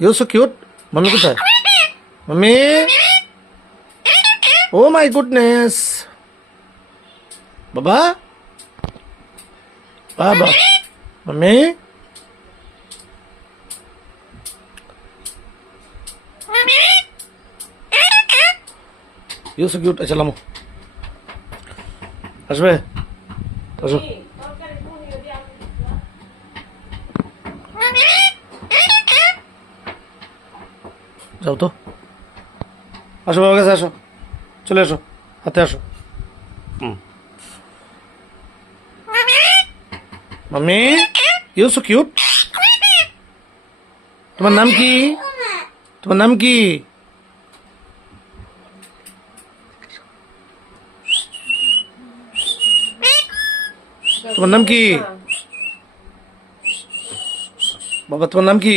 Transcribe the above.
You so cute mummy কোথায় mummy O my goodness বাবা বাবা মাম্মি ইউ সো কিউট আচ্ছা লামো আসবে আসো যাও তো। আসো বাবার কাছে আসো। চলে আসো হাতে আসো। Mummy you so cute? তোমার নাম কি? তোমার নাম কি? তোমার নাম কি? বাবা তোমার নাম কি?